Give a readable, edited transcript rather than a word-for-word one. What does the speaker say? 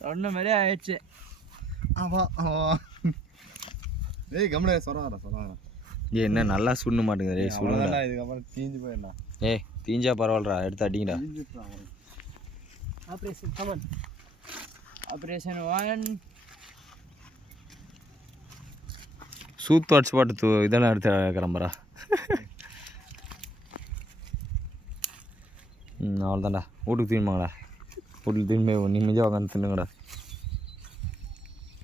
சொன்ன மாதிரியே ஆயிடுச்சு. ஏய் கம்முனு சொல்லாதடா. ஏய் என்ன நல்லா சுண்ண மாட்டேங்குது. ஏய் சுடுடா. இதுக்கப்புறம் தீஞ்சு போயிடலாம். ஏய் தீஞ்சா பரவாயில்லடா, எடுத்து அடிங்கடா. Operation come on. ஆப்ரேஷன் 1. சூத்து அடிச்சு பாட்டு இதெல்லாம் எடுத்து கிளம்புறா. அவ்வளோதான்டா. வீட்டுக்கு தீனுமாங்கடா. வீட்டுக்கு தீனு நிம்மதியாக உட்காந்து தின்னுங்கடா.